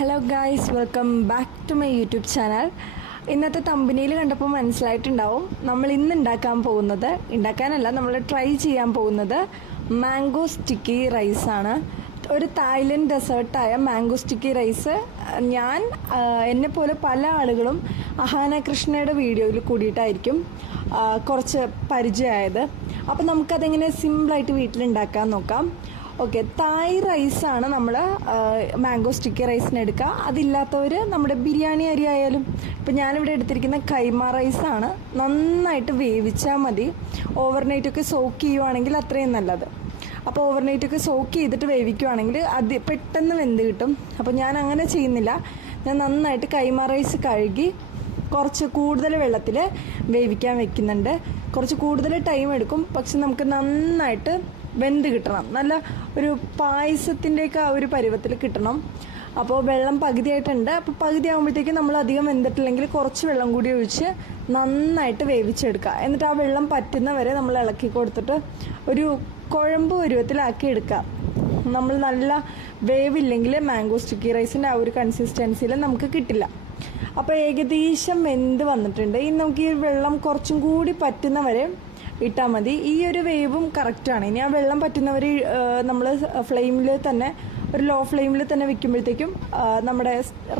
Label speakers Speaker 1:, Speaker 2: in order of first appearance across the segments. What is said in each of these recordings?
Speaker 1: Hello guys welcome back to my YouTube channel ഇന്നത്തെ തമ്പനിയിൽ കണ്ടപ്പോൾ മനസ്സിലായിട്ടുണ്ടാവും. നമ്മൾ ഇന്ന് ഉണ്ടാക്കാൻ പോകുന്നത് ഉണ്ടാക്കാനല്ല നമ്മൾ ട്രൈ ചെയ്യാൻ പോകുന്നത് മാംഗോ സ്റ്റിക്കി റൈസാണ് ഒരു തായ്ലൻഡ് ഡെസേർട്ടായ മാംഗോ സ്റ്റിക്കി റൈസ് ഞാൻ എന്നെ പോലെ ആളുകളും അഹാന കൃഷ്ണയുടെ വീഡിയോയിൽ കൂടിയിട്ടായിരിക്കും കുറച്ച് പരിചയമായത്. അപ്പോൾ നമുക്കതെങ്ങനെ സിമ്പിളായിട്ട് വീട്ടിലുണ്ടാക്കാൻ നോക്കാം. ഓക്കെ തായ് റൈസാണ് നമ്മൾ മാംഗോ സ്റ്റിക്കി റൈസിന് എടുക്കുക അതില്ലാത്തവർ നമ്മുടെ ബിരിയാണി അരി ആയാലും ഇപ്പം ഞാനിവിടെ എടുത്തിരിക്കുന്ന കൈമ റൈസാണ് നന്നായിട്ട് വേവിച്ചാൽ മതി. ഓവർനൈറ്റൊക്കെ സോക്ക് ചെയ്യുവാണെങ്കിൽ അത്രയും നല്ലത്. അപ്പോൾ ഓവർനൈറ്റൊക്കെ സോക്ക് ചെയ്തിട്ട് വേവിക്കുവാണെങ്കിൽ അത് പെട്ടെന്ന് വെന്ത് കിട്ടും. അപ്പോൾ ഞാൻ അങ്ങനെ ചെയ്യുന്നില്ല. ഞാൻ നന്നായിട്ട് കൈമ റൈസ് കഴുകി കുറച്ച് കൂടുതൽ വെള്ളത്തിൽ വേവിക്കാൻ വെക്കുന്നുണ്ട്. കുറച്ച് കൂടുതൽ ടൈം എടുക്കും. പക്ഷെ നമുക്ക് നന്നായിട്ട് വെന്ത് കിട്ടണം. നല്ല ഒരു പായസത്തിന്റെയൊക്കെ ആ ഒരു പരുവത്തിൽ കിട്ടണം. അപ്പോൾ വെള്ളം പകുതിയായിട്ടുണ്ട്. അപ്പോൾ പകുതി ആകുമ്പോഴത്തേക്കും നമ്മൾ അധികം വെന്തിട്ടില്ലെങ്കിൽ കുറച്ച് വെള്ളം കൂടി ഒഴിച്ച് നന്നായിട്ട് വേവിച്ചെടുക്കുക. എന്നിട്ട് ആ വെള്ളം പറ്റുന്ന വരെ നമ്മൾ ഇളക്കി കൊടുത്തിട്ട് ഒരു കുഴമ്പ് പരുവത്തിലാക്കി എടുക്കുക. നമ്മൾ നല്ല വേവില്ലെങ്കിൽ മാംഗോ സ്റ്റിക്കി റൈസിന്റെ ആ ഒരു കൺസിസ്റ്റൻസിയിൽ നമുക്ക് കിട്ടില്ല. അപ്പോൾ ഏകദേശം വെന്ത് വന്നിട്ടുണ്ട്. ഇനി നമുക്ക് ഈ വെള്ളം കുറച്ചും കൂടി പറ്റുന്നവരെ ഇട്ടാൽ മതി. ഈ ഒരു വേവും കറക്റ്റാണ് ഇനി ആ വെള്ളം പറ്റുന്നവർ നമ്മൾ ഫ്ലെയിമിൽ തന്നെ ഒരു ലോ ഫ്ലെയിമിൽ തന്നെ വെക്കുമ്പോഴത്തേക്കും നമ്മുടെ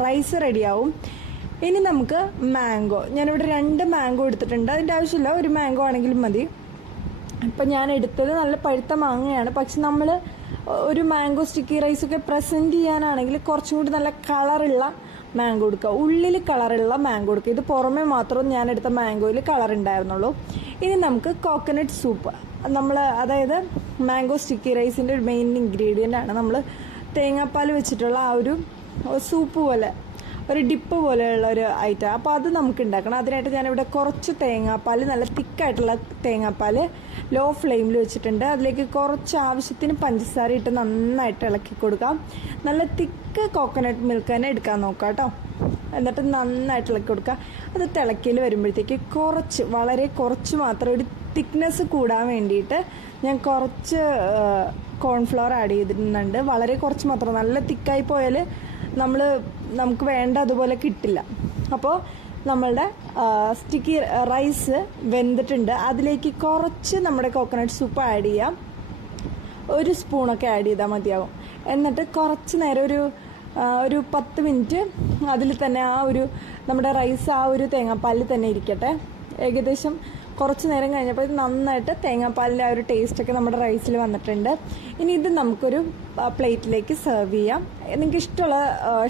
Speaker 1: റൈസ് റെഡിയാവും ഇനി നമുക്ക് മാംഗോ ഞാനിവിടെ രണ്ട് മാംഗോ എടുത്തിട്ടുണ്ട്. അതിന്റെ ആവശ്യമില്ല. ഒരു മാംഗോ ആണെങ്കിലും മതി. ഇപ്പം ഞാൻ എടുത്തത് നല്ല പഴുത്ത മാങ്ങയാണ്. പക്ഷെ നമ്മൾ ഒരു മാംഗോ സ്റ്റിക്കി റൈസ് ഒക്കെ പ്രസന്റ് ചെയ്യാനാണെങ്കിൽ കുറച്ചും കൂടി നല്ല കളറുള്ള മാംഗോ എടുക്കുക. ഉള്ളിൽ കളറുള്ള മാംഗോ എടുക്കുക. ഇത് പുറമേ മാത്രം ഞാൻ എടുത്ത മാംഗോയിൽ കളർ ഉണ്ടായിരുന്നുള്ളൂ. ഇനി നമുക്ക് കോക്കനട്ട് സൂപ്പ് നമ്മൾ അതായത് മാംഗോ സ്റ്റിക്കി റൈസിന്റെ മെയിൻ ഇൻഗ്രീഡിയന്റ് ആണ്. നമ്മൾ തേങ്ങാപ്പാൽ വെച്ചിട്ടുള്ള ആ ഒരു സൂപ്പ് പോലെ ഒരു ഡിപ്പ് പോലെയുള്ള ഒരു ഐറ്റം അപ്പോൾ അത് നമുക്ക് ഉണ്ടാക്കണം. അതിനായിട്ട് ഞാനിവിടെ കുറച്ച് തേങ്ങാപ്പാൽ നല്ല തിക്കായിട്ടുള്ള തേങ്ങാപ്പാൽ ലോ ഫ്ലെയിമിൽ വെച്ചിട്ടുണ്ട്. അതിലേക്ക് കുറച്ച് ആവശ്യത്തിന് പഞ്ചസാര ഇട്ട് നന്നായിട്ട് ഇളക്കി കൊടുക്കാം. നല്ല തിക്ക് കോക്കനട്ട് മിൽക്ക് തന്നെ എടുക്കാൻ നോക്കാം കേട്ടോ. എന്നിട്ട് നന്നായിട്ട് ഇളക്കി കൊടുക്കുക. അത് തിളക്കിയിൽ വരുമ്പോഴത്തേക്ക് കുറച്ച് വളരെ കുറച്ച് മാത്രം ഒരു തിക്നെസ് കൂടാൻ വേണ്ടിയിട്ട് ഞാൻ കുറച്ച് കോൺഫ്ലവർ ആഡ് ചെയ്തിരുന്നുണ്ട് വളരെ കുറച്ച് മാത്രം. നല്ല തിക്കായി പോയാൽ നമ്മൾ നമുക്ക് വേണ്ട അതുപോലെ കിട്ടില്ല. അപ്പോൾ നമ്മളുടെ സ്റ്റിക്കി റൈസ് വെന്തിട്ടുണ്ട്. അതിലേക്ക് കുറച്ച് നമ്മുടെ കോക്കനട്ട് സൂപ്പ് ആഡ് ചെയ്യാം. ഒരു സ്പൂണൊക്കെ ആഡ് ചെയ്താൽ മതിയാവും. എന്നിട്ട് കുറച്ച് നേരം ഒരു ഒരു പത്ത് മിനിറ്റ് അതിൽ തന്നെ ആ ഒരു നമ്മുടെ റൈസ് ആ ഒരു തേങ്ങാപ്പാലിൽ തന്നെ ഇരിക്കട്ടെ. ഏകദേശം കുറച്ച് നേരം കഴിഞ്ഞപ്പോൾ ഇത് നന്നായിട്ട് തേങ്ങാപ്പാലിന്റെ ആ ഒരു ടേസ്റ്റൊക്കെ നമ്മുടെ റൈസിൽ വന്നിട്ടുണ്ട്. ഇനി ഇത് നമുക്കൊരു പ്ലേറ്റിലേക്ക് സെർവ് ചെയ്യാം. നിങ്ങൾക്ക് ഇഷ്ടമുള്ള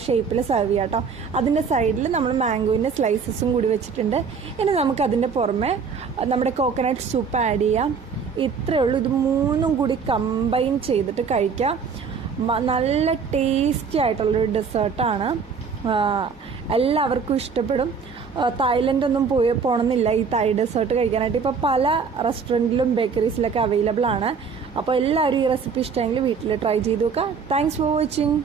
Speaker 1: ഷേപ്പിൽ സെർവ് ചെയ്യാം കേട്ടോ അതിന്റെ സൈഡിൽ നമ്മൾ മാംഗോവിന്റെ സ്ലൈസസും കൂടി വെച്ചിട്ടുണ്ട്. ഇനി നമുക്കതിന്റെ പുറമെ നമ്മുടെ കോക്കനട്ട് സൂപ്പ് ആഡ് ചെയ്യാം. ഇത്രയേ ഉള്ളൂ. ഇത് മൂന്നും കൂടി കമ്പൈൻ ചെയ്തിട്ട് കഴിക്കാം. നല്ല ടേസ്റ്റി ആയിട്ടുള്ളൊരു ഡെസേർട്ടാണ് എല്ലാവർക്കും ഇഷ്ടപ്പെടും. തായ്ലൻഡ് ഒന്നും പോയി പോകണമെന്നില്ല ഈ തായ് ഡെസേർട്ട് കഴിക്കാനായിട്ട്. ഇപ്പോൾ പല റെസ്റ്റോറന്റിലും ബേക്കറീസിലൊക്കെ അവൈലബിൾ ആണ്. അപ്പോൾ എല്ലാവരും ഈ റെസിപ്പി ഇഷ്ടമെങ്കിൽ വീട്ടിൽ ട്രൈ ചെയ്ത് നോക്കുക. Thanks for watching